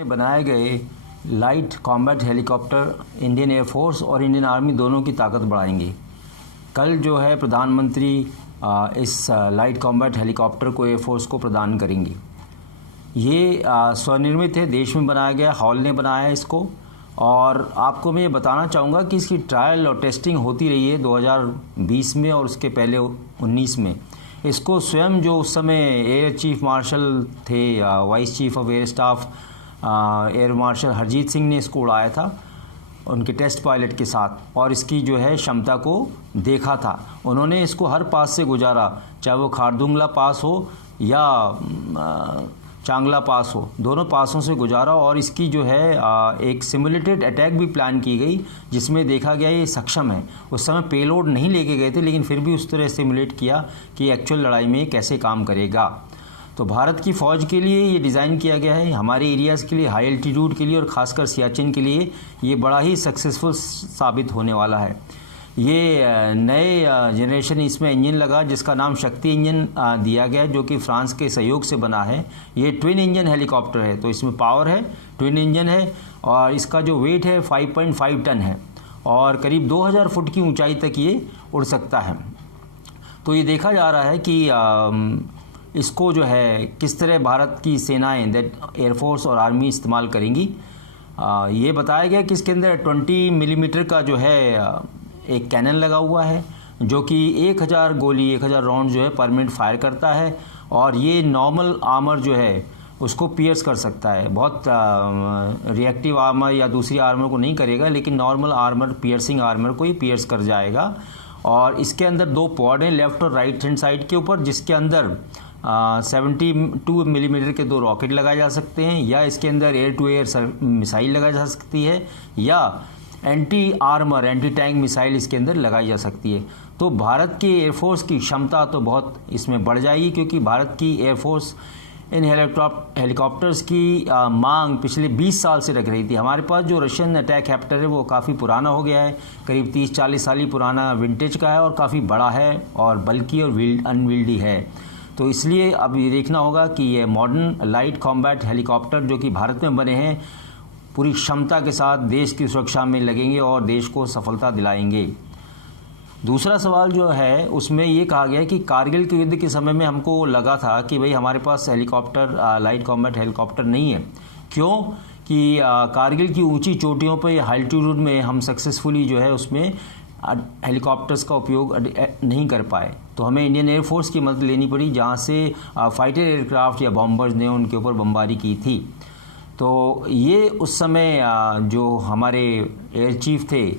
में बनाए गए light combat helicopter Indian air force और इंडियन आर्मी दोनों की ताकत बढ़ाएंगे। कल जो है प्रधानमंत्री इस लाइट कॉम्बैट हेलीकॉप्टर को एयरफोर्स को प्रदान करेंगे। ये स्वनिर्मित है, देश में बनाया गया, हॉल ने बनाया है इसको। और आपको मैं ये बताना चाहूँगा कि इसकी ट्रायल और टेस्टिंग होती रही है 2020 में और उसके पहले 19 में। इसको स्वयं जो उस समय एयर चीफ मार्शल थे, vice chief of air staff air marshal Harjeet Singh ने इसको उड़ाया था उनके टेस्ट पायलट के साथ, और इसकी जो है क्षमता को देखा था। उन्होंने इसको हर पास से गुजारा, चाहे वो खारदुंगला पास हो या चांगला पास हो, दोनों पासों से गुजारा। और इसकी जो है एक सिमुलेटेड अटैक भी प्लान की गई जिसमें देखा गया ये सक्षम है। उस समय पेलोड नहीं लेके गए थे, लेकिन फिर भी उस तरह सिमुलेट किया कि एक्चुअल लड़ाई में कैसे काम करेगा। तो भारत की फ़ौज के लिए ये डिज़ाइन किया गया है, हमारे एरियाज़ के लिए, हाई एल्टीट्यूड के लिए और ख़ासकर सियाचिन के लिए ये बड़ा ही सक्सेसफुल साबित होने वाला है। ये नए जनरेशन इसमें इंजन लगा जिसका नाम शक्ति इंजन दिया गया, जो कि फ्रांस के सहयोग से बना है। ये ट्विन इंजन हेलीकॉप्टर है, तो इसमें पावर है, ट्विन इंजन है और इसका जो वेट है 5.5 टन है और करीब 2000 फुट की ऊंचाई तक ये उड़ सकता है। तो ये देखा जा रहा है कि इसको जो है किस तरह भारत की सेनाएं, दैट एयरफोर्स और आर्मी इस्तेमाल करेंगी। ये बताया गया कि इसके अंदर 20 मिलीमीटर का जो है एक कैनन लगा हुआ है जो कि 1000 गोली, 1000 राउंड जो है पर मिनट फायर करता है और ये नॉर्मल आर्मर जो है उसको पियर्स कर सकता है। बहुत रिएक्टिव आर्मर या दूसरी आर्मर को नहीं करेगा, लेकिन नॉर्मल आर्मर, पियर्सिंग आर्मर को ही पियर्स कर जाएगा। और इसके अंदर 2 पॉड हैं, लेफ्ट और राइट हैंड साइड के ऊपर, जिसके अंदर 72 मिलीमीटर के 2 रॉकेट लगाए जा सकते हैं, या इसके अंदर एयर टू एयर मिसाइल लगाई जा सकती है, या anti armour, anti tank missile इसके अंदर लगाई जा सकती है। तो भारत के एयरफोर्स की क्षमता तो बहुत इसमें बढ़ जाएगी, क्योंकि भारत की एयरफोर्स इन हेलीकॉप्टर्स की मांग पिछले 20 साल से रख रही थी। हमारे पास जो रशियन अटैक हेप्टर है वो काफ़ी पुराना हो गया है, करीब 30-40 साल ही पुराना विंटेज का है और काफ़ी बड़ा है और बल्कि और अनविल्डी है। तो इसलिए अब ये देखना होगा कि ये मॉडर्न लाइट कॉम्बैट हेलीकॉप्टर जो कि भारत में बने हैं पूरी क्षमता के साथ देश की सुरक्षा में लगेंगे और देश को सफलता दिलाएंगे। दूसरा सवाल जो है उसमें ये कहा गया है कि कारगिल के युद्ध के समय में हमको लगा था कि भाई हमारे पास हेलीकॉप्टर, लाइट कॉम्बैट हेलीकॉप्टर नहीं है। क्यों? कि कारगिल की ऊंची चोटियों पर, हाई एल्टीट्यूड में हम सक्सेसफुली जो है उसमें हेलीकॉप्टर्स का उपयोग नहीं कर पाए। तो हमें इंडियन एयरफोर्स की मदद लेनी पड़ी, जहाँ से फाइटर एयरक्राफ्ट या बॉम्बर्स ने उनके ऊपर बमबारी की थी। तो ये उस समय जो हमारे एयर चीफ थे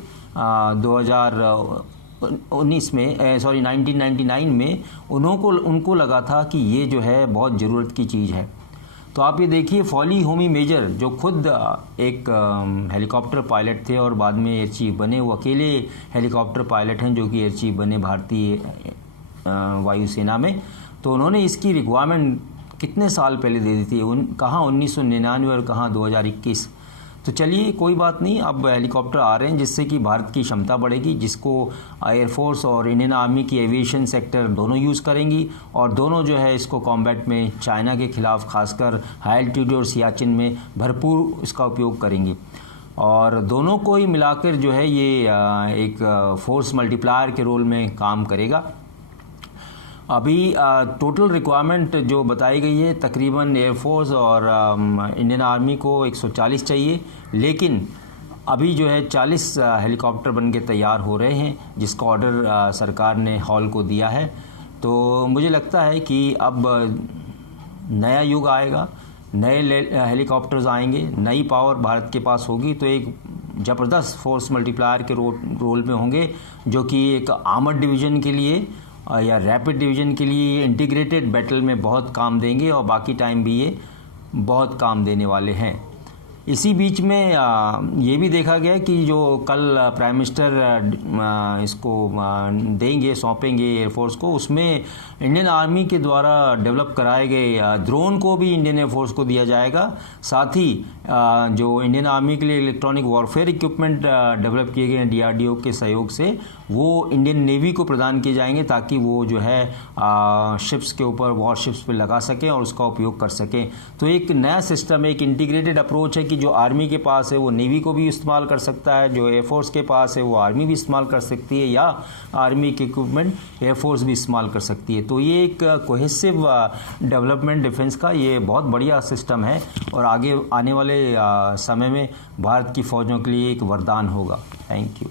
2019 में, 1999 में, उनको लगा था कि ये जो है बहुत ज़रूरत की चीज़ है। तो आप ये देखिए, फॉली होमी मेजर जो खुद एक हेलीकॉप्टर पायलट थे और बाद में एयर चीफ बने, वो अकेले हेलीकॉप्टर पायलट हैं जो कि एयर चीफ बने भारतीय वायुसेना में। तो उन्होंने इसकी रिक्वायरमेंट कितने साल पहले दे दी थी, कहाँ 1999 और कहाँ 2021। तो चलिए कोई बात नहीं, अब हेलीकॉप्टर आ रहे हैं जिससे कि भारत की क्षमता बढ़ेगी, जिसको एयरफोर्स और इंडियन आर्मी की एविएशन सेक्टर दोनों यूज़ करेंगी और दोनों जो है इसको कॉम्बैट में चाइना के खिलाफ, खासकर हाई एल्टीट्यूड और सियाचिन में भरपूर इसका उपयोग करेंगी। और दोनों को ही मिलाकर जो है ये एक फोर्स मल्टीप्लायर के रोल में काम करेगा। अभी टोटल रिक्वायरमेंट जो बताई गई है तकरीबन एयरफोर्स और इंडियन आर्मी को 140 चाहिए, लेकिन अभी जो है 40 हेलीकॉप्टर बन के तैयार हो रहे हैं, जिसका ऑर्डर सरकार ने हॉल को दिया है। तो मुझे लगता है कि अब नया युग आएगा, नए हेलीकॉप्टर्स आएंगे, नई पावर भारत के पास होगी, तो एक ज़बरदस्त फोर्स मल्टीप्लायर के रोल में होंगे, जो कि एक आर्मर्ड डिवीज़न के लिए या रैपिड डिवीज़न के लिए इंटीग्रेटेड बैटल में बहुत काम देंगे और बाकी टाइम भी ये बहुत काम देने वाले हैं। इसी बीच में ये भी देखा गया कि जो कल प्राइम मिनिस्टर इसको देंगे, सौंपेंगे एयरफोर्स को, उसमें इंडियन आर्मी के द्वारा डेवलप कराए गए ड्रोन को भी इंडियन एयरफोर्स को दिया जाएगा। साथ ही जो इंडियन आर्मी के लिए इलेक्ट्रॉनिक वॉरफेयर इक्विपमेंट डेवलप किए गए हैं डीआरडीओ के सहयोग से, वो इंडियन नेवी को प्रदान किए जाएंगे ताकि वो जो है शिप्स के ऊपर, वॉरशिप्स पे लगा सकें और उसका उपयोग कर सकें। तो एक नया सिस्टम, एक इंटीग्रेटेड अप्रोच है कि जो आर्मी के पास है वो नेवी को भी इस्तेमाल कर सकता है, जो एयरफोर्स के पास है वो आर्मी भी इस्तेमाल कर सकती है, या आर्मी के इक्विपमेंट एयरफोर्स भी इस्तेमाल कर सकती है। तो ये एक कोहेसिव डेवलपमेंट डिफेंस का ये बहुत बढ़िया सिस्टम है और आगे आने वाले समय में भारत की फ़ौजों के लिए एक वरदान होगा। Thank you.